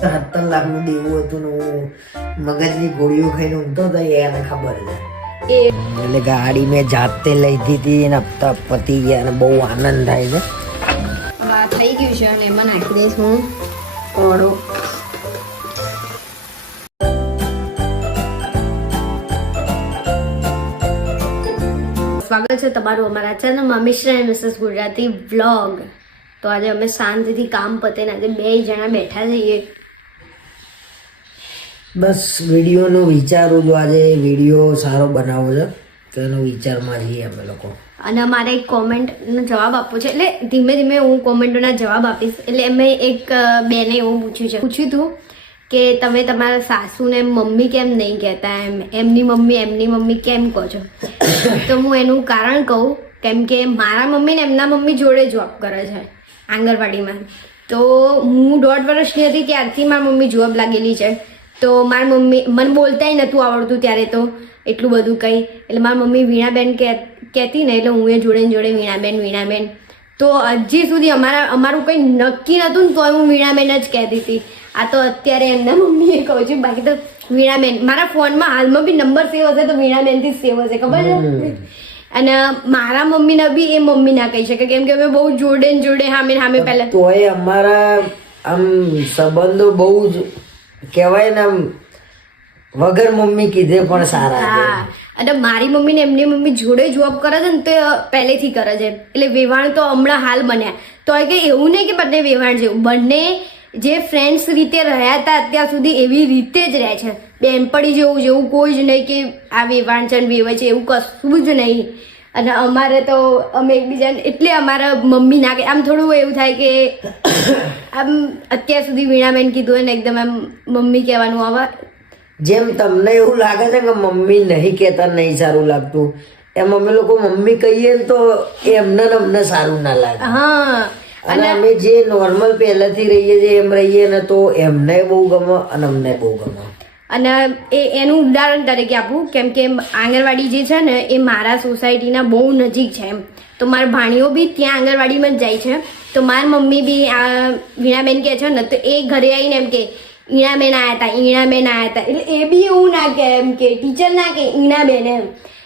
સત્તર લાખનું દેવું હતું ને હું મગજની ગોળીઓ ખાઈને ઊંઘતો હતો એ એને ખબર છે. એ એટલે ગાડી મેં જાતે લઈ દીધી ને હપ્તા પતી ગયા અને બહુ આનંદ થાય છે. થઈ ગયું છે અને એમાં નાખી દઈશ હું. ઓળો સ્વાગત છે તમારું અમારા ચેનલમાં મિશ્ર એન્ડ મિસેસ ગુજરાતી વ્લોગ તો આજે અમે શાંતિથી કામ પતે ને આજે બે જણા બેઠા છીએ. બસ વિડીયોનો વિચારું જો આજે, વીડિયો સારો બનાવવો છે, તો એનો વિચારમાં જઈએ અમે લોકો. અને અમારે એક કોમેન્ટનો જવાબ આપવો છે, એટલે ધીમે ધીમે હું કોમેન્ટોના જવાબ આપીશ. એટલે અમે એક બેને એવું પૂછ્યું છે. પૂછ્યું હતું કે તમે તમારા સાસુને મમ્મી કેમ નહીં કહેતા એમ? એમની મમ્મી એમની મમ્મી કેમ કહો છો? તો હું એનું કારણ કહું, કેમ કે મારા મમ્મીને એમના મમ્મી જોડે જોબ કરે છે, આંગણવાડીમાં. તો હું દોઢ વર્ષની હતી, ત્યારથી મારી મમ્મી જોબ લાગેલી છે. તો મારી મમ્મી મને બોલતાય નહોતું આવડતું ત્યારે તો એટલું બધું કંઈ. એટલે મારી મમ્મી વીણાબેન કહે કહેતી ને એટલે હું એ જોડે ને જોડે વીણાબેન વીણાબેન. તો હજી સુધી અમારા અમારું કંઈ નક્કી નહોતું ને તોય હું વીણાબેન જ કહેતી હતી. આ તો અત્યારે એમના મમ્મીએ કહું છું. બાકી તો વીણાબેન મારા ફોનમાં હાલમાં બી નંબર સેવ હશે તો વીણાબેનથી સેવ હશે ખબર છે? અને મારા મમ્મીને બી એ મમ્મી ના કહી શકે કેમ કે અમે બહુ જોડે ને જોડે સામે ને સામે પહેલા તોય અમારા આમ સંબંધો બહુ જ કહેવાય ને આમ, વગર મમ્મી કીધે પણ સારા હા, અને મારી મમ્મી ને એમની મમ્મી જોડે જોબ કરે છે ને તે પહેલેથી કરે છે. એટલે વેવાણ તો હમણાં હાલ બન્યા. તો એ કે એવું નહીં કે બંને વેવાણ જેવું બંને જે ફ્રેન્ડ્સ રીતે રહ્યા હતા અત્યાર સુધી એવી રીતે જ રહે છે. બેનપણી જેવું જેવું કોઈ જ નહીં કે આ વેવાણ છે ને છે એવું કશું જ નહીં. અને અમારે તો અમે એકબીજાને એટલે અમારા મમ્મી ના કે આમ થોડું એવું થાય કે આમ અત્યાર સુધી વીણાબેન કીધું ને એકદમ આમ મમ્મી કહેવાનું આવે. જેમ તમને એવું લાગે છે કે મમ્મી નહીં કહેતા નહીં સારું લાગતું એમ અમે લોકો મમ્મી કહીએ તો એમને અમને સારું ના લાગે. હા અને અમે જે નોર્મલ પહેલાથી રહીએ છીએ એમ રહીએ ને તો એમને બહુ ગમે અને અમને બહુ ગમે. અને એ એનું ઉદાહરણ તરીકે આપું, કેમ કે આંગણવાડી જે છે ને, એ મારા સોસાયટીના બહુ નજીક છે એમ. તો મારા ભાણીઓ બી ત્યાં આંગણવાડીમાં જ જાય છે. તો મારી મમ્મી બી આ વીણાબેન કહે છે ને, તો એ ઘરે આવીને એમ કે, ઈણાબેન આવ્યા હતા ઈણાબેન આવ્યા હતા એટલે એ બી એવું ના કે એમ કે, ટીચર ના કે ઈણાબેન એમ.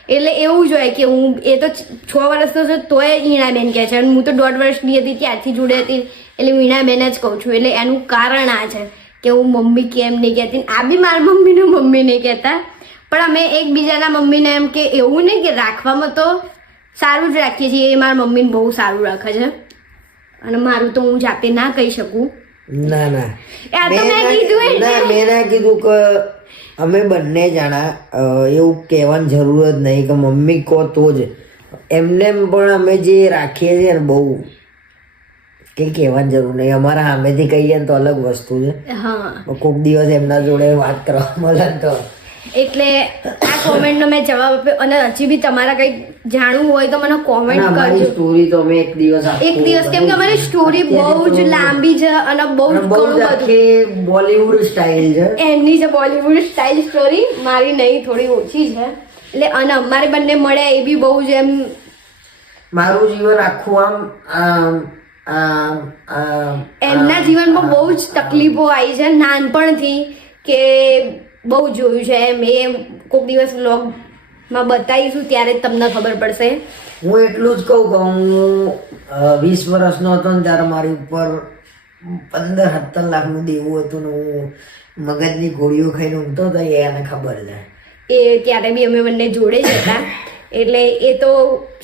એટલે એવું જ હોય કે હું, એ તો છ વર્ષનો છે, તોય ઈણાબેન કહે છે. અને હું તો દોઢ વર્ષની હતી, ત્યારથી જોડે હતી. એટલે વીણાબેન જ કહું છું. એટલે એનું કારણ આ છે. કે હું મમ્મી કેમ નહીં કહેતી આ બી મારા મમ્મીનું મમ્મી નહીં કહેતા. પણ અમે એકબીજાના મમ્મીને એમ કે એવું નહીં કે રાખવામાં તો સારું જ રાખીએ છીએ એ મારા મમ્મીને બહુ સારું રાખે છે. અને મારું તો હું જાતે ના કહી શકું. ના ના. ના-. મેં ના કીધું કે અમે બંને જણા એવું કહેવાની જરૂર જ નહીં કે મમ્મી કહો તો જ. એમને એમ પણ અમે જે રાખીએ છીએ ને બહુ. કંઈ કહેવાની જરૂર નહીં. અમારા સામેથી કહીએ ને તો અલગ વસ્તુ છે. હા. કોઈક દિવસ એમના જોડે વાત કરવા મળે તો. એટલે આ કોમેન્ટનો મેં જવાબ આપ્યો. અને હજી બી તમારા કંઈક જાણવું હોય તો મને કોમેન્ટ કરજો. સ્ટોરી તો અમે એક દિવસ એક દિવસ કેમ કે અમારી સ્ટોરી બહુ જ લાંબી છે અને બહુ ઘણું બધું. બોલિવૂડ સ્ટાઇલ છે. એમની જે બોલિવૂડ સ્ટાઇલ સ્ટોરી મારી નહીં થોડી ઓછી છે. એટલે અને અમારે બંને મળ્યા એ બી બહુ જ એમ મારું જીવન આખું આમ એમના જીવનમાં બહુ જ તકલીફો આવી છે નાનપણથી કે બહુ જોયું છે. એમ એ કોઈક દિવસ વ્લોગમાં બતાવીશું ત્યારે તમને ખબર પડશે. હું એટલું જ કહું કે હું વીસ વર્ષનો હતો ને ત્યારે મારી ઉપર પંદર સત્તર લાખનું દેવું હતું ને હું મગજની ગોળીઓ ખાઈને ઊંઘતો હતો એ એને ખબર છે. એ ત્યારે બી અમે બંને જોડે જ હતા. એટલે એ તો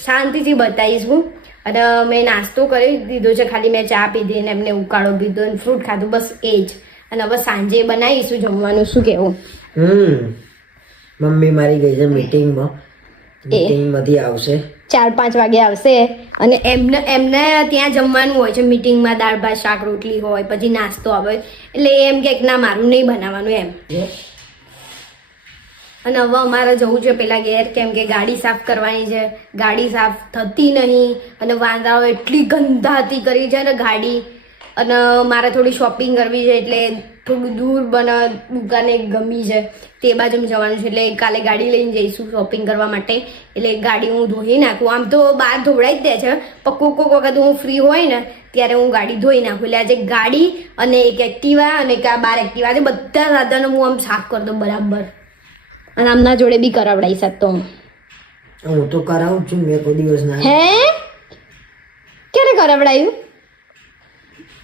શાંતિથી બતાવીશું. અને મેં નાસ્તો કરી દીધો છે ખાલી મેં ચા પીધી ને એમને ઉકાળો પીધો ને ફ્રૂટ ખાધું બસ એ જ અને હવે સાંજે બનાવીશું જમવાનું શું કેવું? હમ. મમ્મી મારી ગઈ છે મીટિંગમાં મીટિંગમાંથી આવશે. ચાર પાંચ વાગે આવશે. અને એમને એમને ત્યાં જમવાનું હોય છે મીટિંગમાં દાળ ભાત શાક રોટલી હોય પછી નાસ્તો આવે. એટલે એમ કે ના મારું નહીં બનાવવાનું એમ. અને હવે અમારે જવું છે પેલા ઘેર, કેમ કે ગાડી સાફ કરવાની છે. ગાડી સાફ થતી નહીં અને વાંદરાઓ એટલી ગંધાતી કરી છે ને ગાડી. અને મારે થોડી શોપિંગ કરવી છે એટલે થોડું દૂર બને દુકાને ગમી છે. તે બાજુ જવાનું છે એટલે કાલે ગાડી લઈને જઈશું શોપિંગ કરવા માટે. એટલે ગાડી હું ધોઈ નાખું. આમ તો બહાર ધોવડાવી જ દે છે. પણ કોક કોક વખત હું ફ્રી હોય ને, ત્યારે હું ગાડી ધોઈ નાખું. એટલે આજે ગાડી અને એક એક્ટિવા અને એક આ બાર એક્ટિવા બધા સાધનો હું આમ સાફ કરતો બરાબર. અને આમના જોડે બી કરાવડાવી શકતો હું હું તો કરાવું છું મેં કોઈ દિવસ ના હે? ક્યારે કરાવડાયું?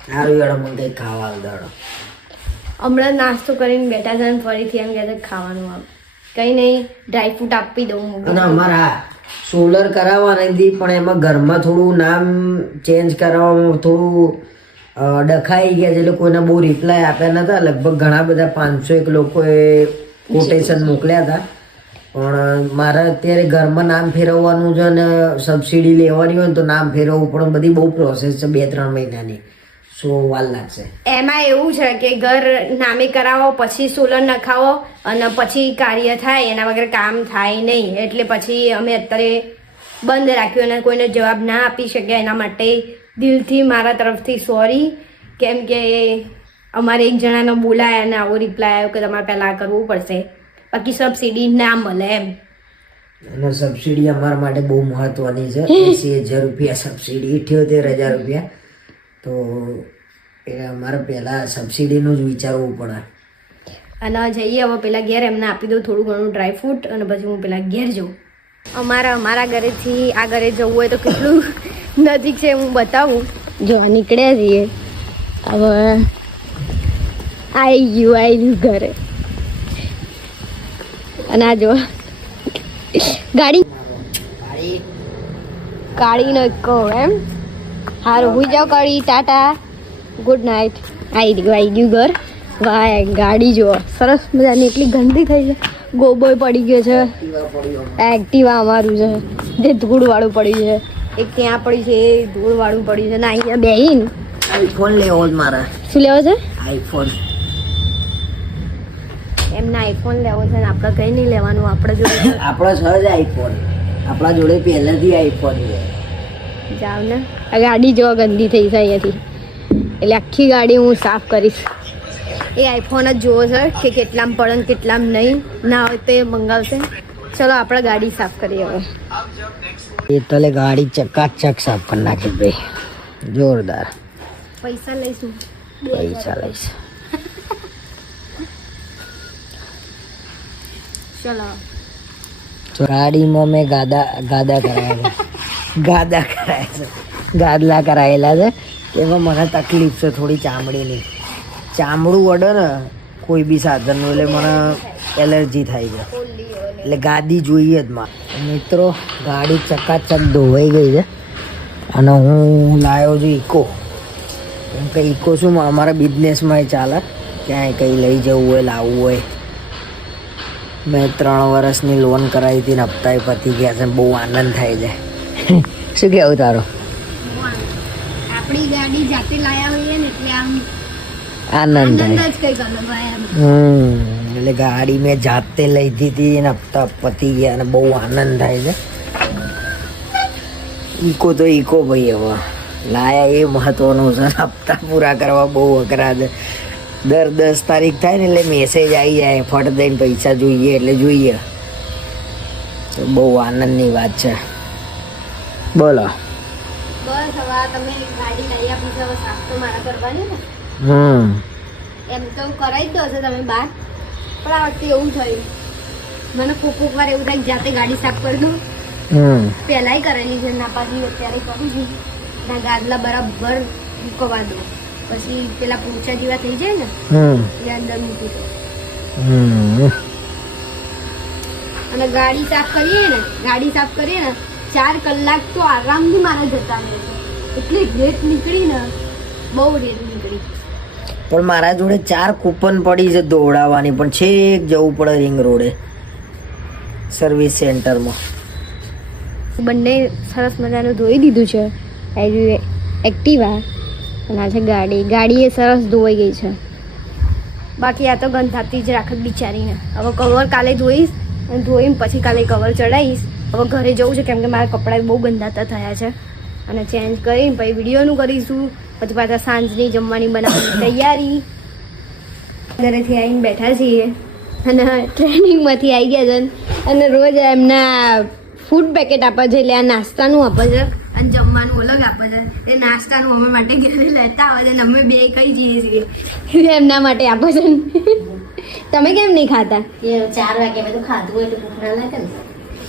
સારું યાર મને કંઈક ખાવા દાડો હમણાં નાસ્તો કરીને બેઠા છે ફરીથી એમ કહે છે ખાવાનું આમ. કંઈ નહીં ડ્રાયફ્રૂટ આપી દઉં અને અમારા સોલર કરાવવાની હતી પણ એમાં ઘરમાં થોડું નામ ચેન્જ કરાવવામાં થોડું ડખાઈ ગયા છે એટલે કોઈને બહુ રિપ્લાય આપ્યા નતા. લગભગ ઘણા બધા પાંચસો એક લોકોએ કોટેશન મોકલ્યા હતા. પણ મારે અત્યારે ઘરમાં નામ ફેરવવાનું છે અને સબસિડી લેવાની હોય ને તો નામ ફેરવવું પણ બધી બહુ પ્રોસેસ છે બે ત્રણ મહિનાની. સો વાર લાગશે. એમાં એવું છે કે ઘર નામે કરાવો, પછી સોલર નખાવો અને પછી કાર્ય થાય, એના વગર કામ થાય નહીં. એટલે પછી અમે અત્યારે બંધ રાખ્યું અને કોઈને જવાબ ના આપી શક્યા. એના માટે દિલથી મારા તરફથી સોરી કેમ કે અમારે એક જણાનો બોલાયા અને આવો રિપ્લાય આવ્યો કે તમારે પહેલાં કરવું પડશે. બાકી સબસિડી ના મળે એમ. અને સબસિડી અમારા માટે બહુ મહત્વની છે. એસી હજાર રૂપિયા સબસિડી ઇઠ્યોતેર હજાર રૂપિયા. તો એ અમારે પહેલાં સબસિડીનું જ વિચારવું પડે. અને જઈએ હવે પેલા ઘેર એમને આપી દઉં થોડું ઘણું ડ્રાયફ્રૂટ અને પછી હું પેલા ઘેર જઉં. અમારા અમારા ઘરેથી આ ઘરે જવું હોય તો કેટલું નજીક છે હું બતાવું. જો નીકળ્યા છીએ. હવે આવી ગયું આવી ગયું ઘરે. અને આ જો ગાડી કાળી નો કહો એમ. હારું હું જાઓ કાળી ટાટા. ગુડ નાઇટ આવી ગયું આવી ગયું ઘર. વાય ગાડી જુઓ. સરસ મજાની એટલી ગંદી થઈ છે. ગોબોય પડી ગયો છે. એક્ટિવા અમારું છે. જે ધૂળવાળું પડ્યું છે. એક ત્યાં પડ્યું છે એ ધૂળવાળું પડ્યું છે. ને અહીંયા બેહીન. આઈફોન લેવો મારા. શું લેવો છે? આઈફોન એમને આઈફોન લેવો છે ને આપણે કંઈ નહીં લેવાનું આપણે જોડે આપણા સહજ આઈફોન આપણા જોડે પહેલેથી આઈફોન છે. જાવ ને. આ ગાડી જો ગંદી થઈ છે અહીંયાથી. એટલે આખી ગાડી હું સાફ કરીશ. એ આઈફોન જ જોવો છે કે કેટલામાં પડે ને કેટલામાં નહીં. ના હોય તો એ મંગાવશે. ચલો આપણે ગાડી સાફ કરીએ હવે. એ તલે ગાડી ચકાચક સાફ કરી નાખી ભાઈ. જોરદાર. પૈસા લઈશું. પૈસા લઈશ. ચલો. ગાડીમાં મેં ગાદા ગાદા કરાયેલા ગાદા કરાયા છે. ગાદલા કરાયેલા છે. એમાં મને તકલીફ છે થોડી ચામડીની. ચામડું અડે ને કોઈ બી સાધનનું એટલે મને એલર્જી થાય છે. એટલે ગાદી જોઈએ જ માં મિત્રો, ગાડી ચકાચક ધોવાઈ ગઈ છે. અને હું લાવ્યો છું ઇકો. કેમ કે ઇકો શું, અમારા બિઝનેસમાં ચાલે. ક્યાંય કંઈ લઈ જવું હોય, લાવવું હોય. મેં ત્રણ વર્ષની લોન કરાવી હતી ને હપ્તા પતી ગયા છે બહુ આનંદ થાય છે. શું કેવું તારું? આપણી ગાડી જાતે લાયા હોઈએ ને એટલે આમ આનંદ થાય. હમ એટલે ગાડી મેં જાતે લઈ દીધી ને હપ્તા પતી ગયા અને બહુ આનંદ થાય છે. ઈકો તો ઈકો ભાઈ હવે. લાયા એ મહત્વનું છે હપ્તા પૂરા કરવા બહુ અઘરા છે. દર દસ તારીખ થાય ને એટલે મેસેજ આવી જાય ફટ દઈને પૈસા જોઈએ એટલે જોઈએ. તો બહુ આનંદની વાત છે. બોલો. હમ. એમ તો કરાવી દો છો તમે બાર પણ આ વખતે એવું થયું. મને કોક કોક વાર એવું થાય જાતે ગાડી સાફ કરી દઉં. હમ. પહેલાંય કરેલી છે ના પાછી અત્યારે કરું છું. ના ગાદલા બરાબર મૂકવા દો પછી પેલા પોચા જેવા થઈ જાય ને એ અંદર મૂકી દો. અને ગાડી સાફ કરીએ ને ગાડી સાફ કરીએ ને ચાર કલાક તો આરામથી મારા જતા એટલી રેત નીકળી ને બહુ રેત નીકળી. પણ મારા જોડે ચાર કૂપન પડી છે દોડાવવાની પણ છેક જવું પડે રિંગ રોડે. સર્વિસ સેન્ટરમાં બંને સરસ મજાનું ધોઈ દીધું છે. એક્ટિવા અને આ છે ગાડી. ગાડી એ સરસ ધોવાઈ ગઈ છે. બાકી આ તો ગંધાતી જ રાખત બિચારીને. હવે કવર કાલે ધોઈશ અને ધોઈને પછી કાલે કવર ચડાવીશ. હવે ઘરે જવું છે કેમ કે મારા કપડાં બહુ ગંધાતા થયા છે. અને ચેન્જ કરીને પછી વિડીયોનું કરીશું. પછી પાછા સાંજની જમવાની બનાવવાની તૈયારી. ઘરેથી આવીને બેઠા છીએ. અને ટ્રેનિંગમાંથી આવી ગયા છે. અને રોજ એમના ફૂડ પેકેટ આપે છે. એટલે આ નાસ્તાનું આપે છે. અને જમવાનું અલગ આપે છે એ નાસ્તાનું અમે માટે ઘરે લેતા આવે છે અને અમે બે કઈ જઈએ છીએ. એમના માટે આપે છે તમે કેમ નહીં ખાતા? એ ચાર વાગે બધું ખાધું હોય તો ભૂખ ના લાગે ને.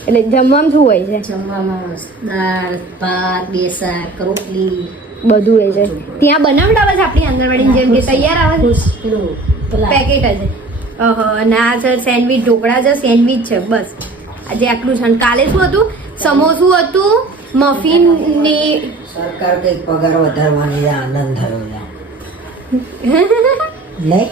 એટલે જમવામાં શું હોય છે? જમવામાં દાળ ભાત બે શાક રોટલી. બધું હોય છે. ત્યાં બનાવડાવે છે આપણી આંગણવાડીની જેમ કે તૈયાર આવે છે પેકેટ જ ઓહો ના છે સેન્ડવિચ ઢોકળા છે સેન્ડવિચ છે બસ. આજે આટલું છે. કાલે શું હતું? સમોસું હતું મફિનની સરકાર કંઈક પગાર વધારવાની આનંદ થયો નહીં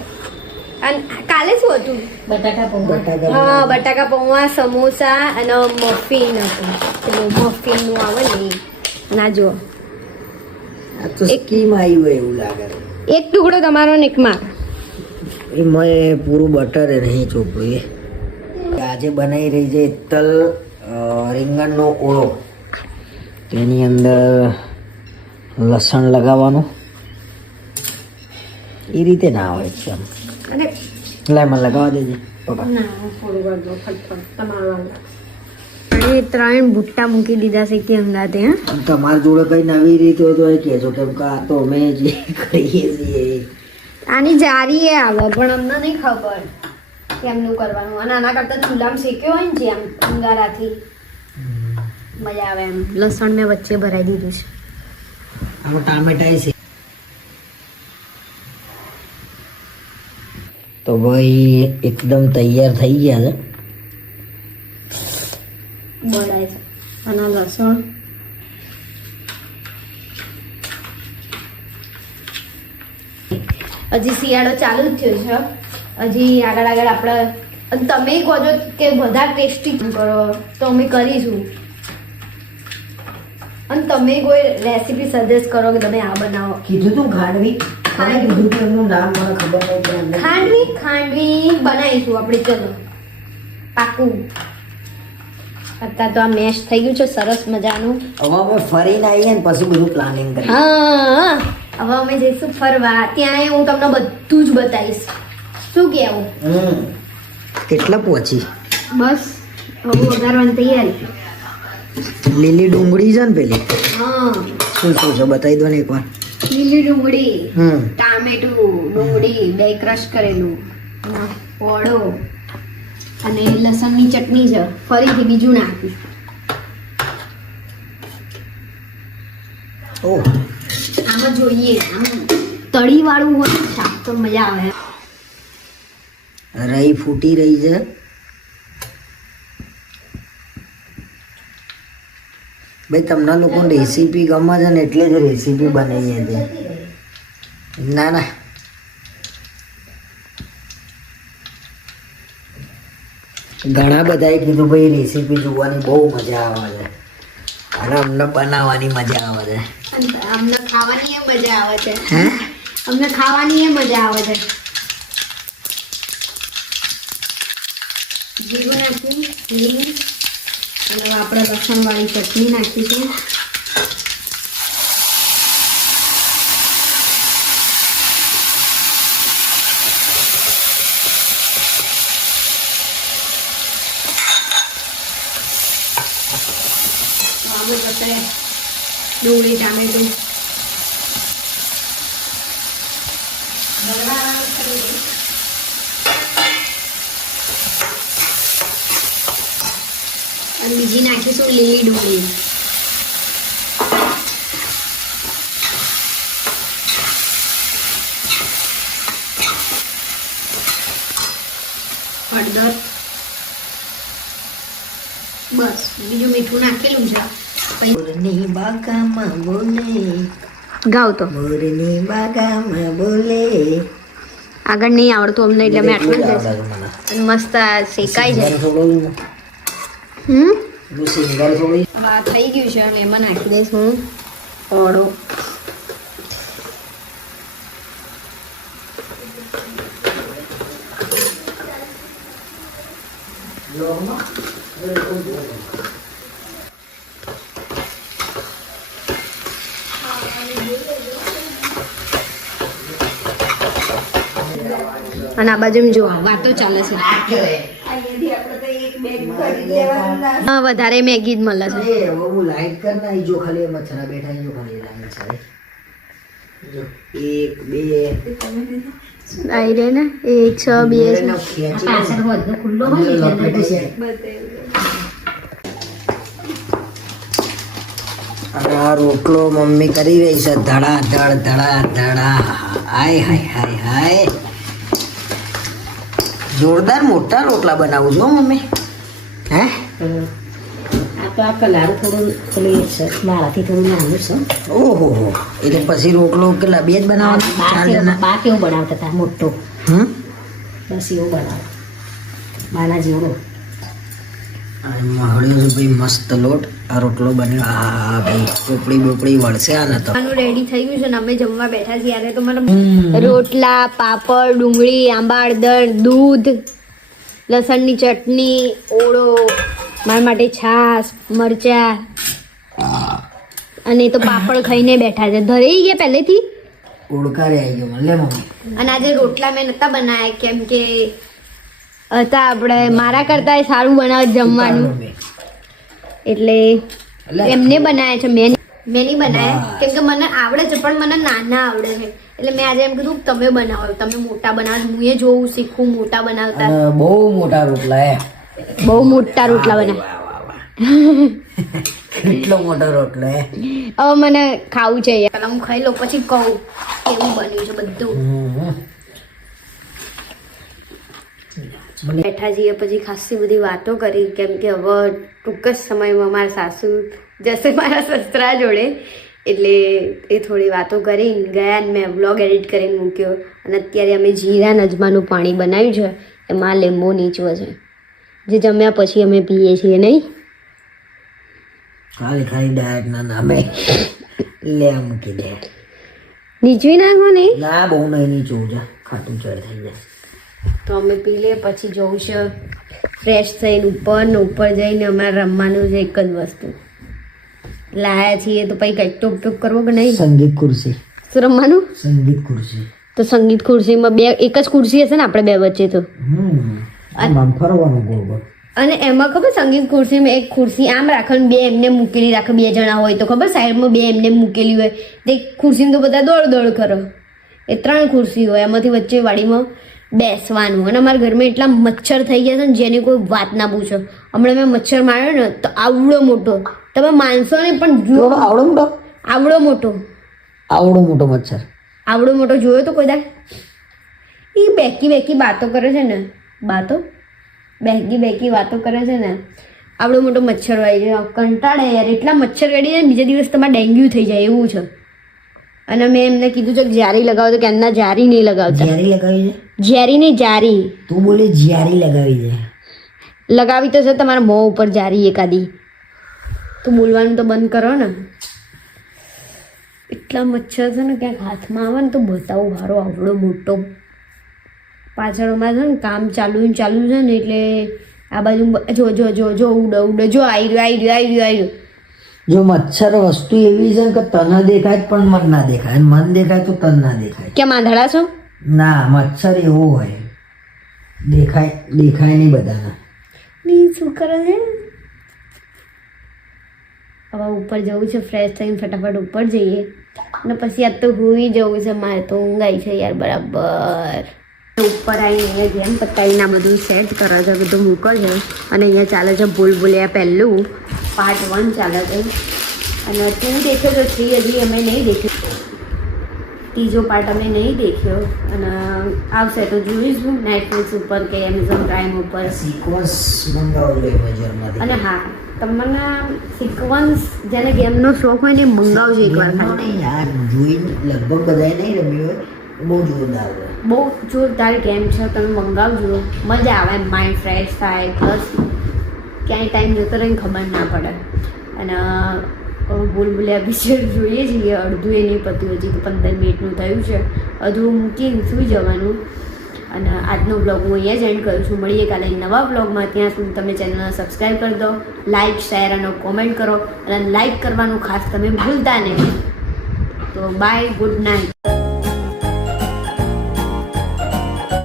અને કાલે શું હતું? બટાકા પૌવા. બટાકા હા બટાકા પૌવા સમોસા અને મફિન હતું. પેલું મફિનનું આવે ને ના જો આ તો સ્કીમ આવ્યું એવું લાગે એક ટુકડો તમારો ને એક મારો. એમાં પૂરું બટર નહીં ચોપડું એ. આજે બનાવી રહી છે તલ રીંગણનો ઓળો. તેની અંદર લસણ લગાવવાનું. એ રીતે ના હોય છે આમ અને લે મને લગાવવા દેજે. ત્રણ ભૂટ્ટા મૂકી દીધા છે કે અંદાજે તમારી જોડે કઈ નવી રીત હોય તો એ કહેજો કેમ કે આ તો અમે જે કરીએ છીએ આની જારી એ આવે પણ અમને નહીં ખબર કેમનું કરવાનું. અને આના કરતાં ચૂલામાં શેક્યો હોય ને જેમ અંગારાથી. મજા આવે એમ. લસણ મેં વચ્ચે ભરાઈ દીધું છે. આમાં ટામેટા છે. તો ભાઈ એકદમ તૈયાર થઈ ગયા છે. અને લસણ. હજી શિયાળો ચાલુ જ થયો છે. હજી આગળ આગળ આપણે તમે કહો છો કે વધારે ટેસ્ટી કરો. તો અમે કરીશું. અને તમે કોઈ રેસીપી સજેસ્ટ કરો કે તમે આ બનાવો. કીધું તું ખાંડવી? તમે કીધું નામ મને ખબર નહીં ખાંડવી ખાંડવી બનાવીશું આપણે ચલો. પાકું. અત્યારે તો આ મેશ થઈ ગયું છે સરસ મજાનું. હવે અમે ફરીને આવીએ ને પછી બધું પ્લાનિંગ કરીએ. હા. હવે અમે જઈશું ફરવા. ત્યાં હું તમને બધું જ બતાવીશ. શું કહેવું? હમ. કેટલા પહોંચી બસ હવે વઘારવાની તૈયારી. લીલી ડુંગળી છે ને પેલી? શું શું છે? બતાવી દો ને એકવાર. લીલી ડુંગળી ટામેટું ડુંગળી બે ક્રશ કરેલું. અને લસણ અને લસણની ચટણી છે. ફરીથી બીજું નાખ્યું ઓહ. આમાં જોઈએ આમ તળી વાળું હોય શાક તો મજા આવે. રહી ફૂટી રહી છે. ભાઈ તમને લોકો રેસીપી ગમે છે ને એટલે જ રેસીપી બનાવીએ છીએ. ના ના. ઘણા બધાએ કીધું ભાઈ રેસીપી જોવાની બહુ મજા આવે છે. અને અમને બનાવવાની મજા આવે છે. અમને ખાવાની એ મજા આવે છે. હે? અમને ખાવાની એ મજા આવે છે. જીવન લીંગ અને આપણે લસણવાળી ચટણી નાખીશું આપણે ડુંગળી ટામેટું અને બીજી નાખીશું લીલી ડુંગળી. હળદર. બસ બીજું મીઠું નાખેલું છે. મોરની બાગામાં બોલે. ગાવ તો. મોરની બાગામાં બોલે. આગળ નહીં આવડતું અમને એટલે મેં આટલું જ મસ્ત આ શેકાઈ જાય હમ? ભૂસી ગળ થોડી. આ થઈ ગયું છે હવે એમાં નાખી દઈશ હું. ઓળો. અને આ બાજુ જો વાત તો ચાલે છે. હા વધારે મેગી જ મળે છે. એ હું લાઈટ કર ના જો ખાલી મચ્છરા બેઠા જો ખાલી લાઈટ છે. જો એક બે. આવી રે ને? એક છ બે પાછળ વધુ ખુલ્લો હોય ને એટલે લપેટે છે. અને આ રોટલો મમ્મી કરી રહી છે. ધડા ધડ ધડા ધડા. હાય હાય હાય હાય. જોરદાર મોટા રોટલા બનાવું છું મમ્મી. હે આ તો આ કલારું થોડું પેલું છે મારાથી થોડું નાનું છે ઓહો એટલે પછી રોટલો કેટલા બે જ બનાવવાના બા ચાર કેવું જણા બા કેવું બનાવતા હતા મોટો હમ બસ એવું બનાવો બાના જેવડો અને છે ભાઈ મસ્ત લોટ આ રોટલો બન્યો આ ભાઈ પોપડી બોપડી વળશે આ તો રેડી થઈ ગયું છે ને અમે જમવા બેઠા છીએ. ત્યારે તો મને રોટલા પાપડ ડુંગળી આંબા દૂધ. લસણની ચટણી ઓળો મારા માટે છાશ મરચા અને તો પાપડ ખાઈને બેઠા છે. ધરાઈ ગયા પહેલેથી? ઓળકારે આવી ગયો મને મમ્મી અને આજે રોટલા મેં નતા બનાવ્યા કેમ કે હતા આપણે મારા કરતા સારું બનાવે જમવાનું. એટલે એટલે એમને બનાવ્યા છે મેં મેં નહીં બનાવ્યા. કેમ કે મને આવડે છે પણ મને નાના આવડે છે. એટલે મેં આજે એમ કીધું તમે બનાવો. તમે મોટા બનાવો. હું એ જોઉં શીખું મોટા બનાવતા. બહુ મોટા રોટલા હે. બહુ મોટા રોટલા બનાવે. કેટલો મોટો રોટલો હે. હવે મને ખાવું છે પહેલા હું ખાઈ લઉં પછી કહું કેવું બન્યું છે બધું. બેઠાજીએ પછી ખાસી બધી વાતો કરી કેમ કે હવે ટૂંક જ સમયમાં મારા સાસુ જશે મારા સસરા જોડે. એટલે એ થોડી વાતો કરી ગયા મેં વ્લોગ એડિટ કરીને મૂક્યો. અને અત્યારે અમે જીરા નજમાનું પાણી બનાવ્યું છે એમાં લીંબુ નીચવો છે. જે જમ્યા પછી અમે પીએ છીએ નહીં? ખાલી ખાલી ડાયટના નામે લે મૂકી દે નીચવી નાખો નહીં? ના બહુ નહીં નીચવું જા ખાટું ચડ થઈ જાય. તો અમે પી લઈએ પછી જવું છે ફ્રેશ થઈને ઉપર ને ઉપર જઈને અમારે રમવાનું છે એક જ વસ્તુ. લાયા છીએ તો પછી કંઈક તો ઉપયોગ કરવો કે નહીં? સંગીત ખુરશી. શું રમવાનું? સંગીત ખુરશી. તો સંગીત ખુરશીમાં બે એક જ ખુરશી હશે ને આપણે બે વચ્ચે તો? અને એમાં ખબર સંગીત ખુરશીમાં એક ખુરશી આમ રાખે બે એમને મૂકેલી રાખે બે જણા હોય તો ખબર? સાઈડમાં બે એમને મૂકેલી હોય. તે ખુરશીને તો બધા દોડ દોડ કરો. એ ત્રણ ખુરશી હોય એમાંથી વચ્ચે વાડીમાં બેસવાનું. અને અમારા ઘરમાં એટલા મચ્છર થઈ ગયા છે ને જેની કોઈ વાત ના પૂછો. હમણાં મેં મચ્છર માર્યો ને તો આવડો મોટો. તમે માનશો ને પણ જોયો આવડો મોટો? આવડો મોટો. આવડો મોટો મચ્છર આવડો મોટો જોયો તો કોઈ દાડ? એ બેકી બેકી વાતો કરે છે ને બાતો બેકી બેકી વાતો કરે છે ને આવડો મોટો મચ્છર હોય છે. કંટાળે યાર એટલા મચ્છર કાઢીને જાય ને બીજા દિવસ તમારે ડેન્ગ્યુ થઈ જાય એવું છે. અને મેં એમને કીધું છે કે જારી લગાવો તો કે એમના જારી નહીં લગાવતા. ઝારી લગાવી છે? ઝેરી નહીં જારી તું બોલે જ્યારી લગાવી છે. લગાવી તો છે તમારા મોં ઉપર જારી એકાદી. તો બોલવાનું તો બંધ કરો ને. એટલા મચ્છર છે ને ક્યાંક હાથમાં આવે ને તો બતાવું મારો આવડો મોટો. પાછળમાં છે ને કામ ચાલુ ચાલુ છે ને એટલે આ બાજુ જો જો જો જો ઉડો ઉડો જો આવી રહ્યો આવી રહ્યો આવી રહ્યો આવી રહ્યો. જો મચ્છર વસ્તુ એવી છે કે તને દેખાય પણ મન ના દેખાય. અને મન દેખાય તો તન ના દેખાય. કેમ આંધળા છો? ના મચ્છર એવો હોય. દેખાય દેખાય નહીં બધાના. શું કરે છે? હવે ઉપર જવું છે ફ્રેશ થઈને ફટાફટ ઉપર જઈએ. અને પછી આજ તો હોઈ જવું છે મારે તો ઊંઘ આવી છે યાર બરાબર. ઉપર આવીને જેમ પતાવીને આ બધું સેટ કરે છે બધું મૂકો છે અને અહીંયા ચાલે છે ભૂલ ભૂલ્યા પહેલું. પાર્ટ વન ચાલે છે. અને ટુ દેખ્યો તો થ્રી હજી અમે નહીં દેખ્યું. ત્રીજો પાર્ટ અમે નહીં દેખ્યો. અને આવશે તો જોઈશું નેટફ્લિક્સ ઉપર કે એમેઝોન પ્રાઇમ ઉપર. અને હા. તમને સિક્વન્સ જેને ગેમનો શોખ હોય ને મંગાવજો એકવાર. ખાલી યાર જોઈને લગભગ બધાએ નહીં રમ્યું હોય બહુ જોરદાર બહુ જોરદાર ગેમ છે તમે મંગાવજો. મજા આવે માઇન્ડ ફ્રેશ થાય પ્લસ ક્યાંય ટાઈમ જતો રહીને ખબર ના પડે. અને હવે ભૂલ ભૂલ્યા પિક્ચર જોઈએ છીએ અડધું એ નહીં પત્યું હજી પંદર મિનિટનું થયું છે. અડધું મૂકીને સૂઈ જવાનું. અને આજનો બ્લોગ હું અહીંયા જ એન્ડ કરું છું. મળીએ કાલે નવા બ્લોગમાં ત્યાં સુધી તમે ચેનલને સબસ્ક્રાઈબ કરી દો લાઇક શેર અને કોમેન્ટ કરો. અને લાઇક કરવાનું ખાસ તમે ભૂલતા નહીં. તો બાય ગુડ નાઇટ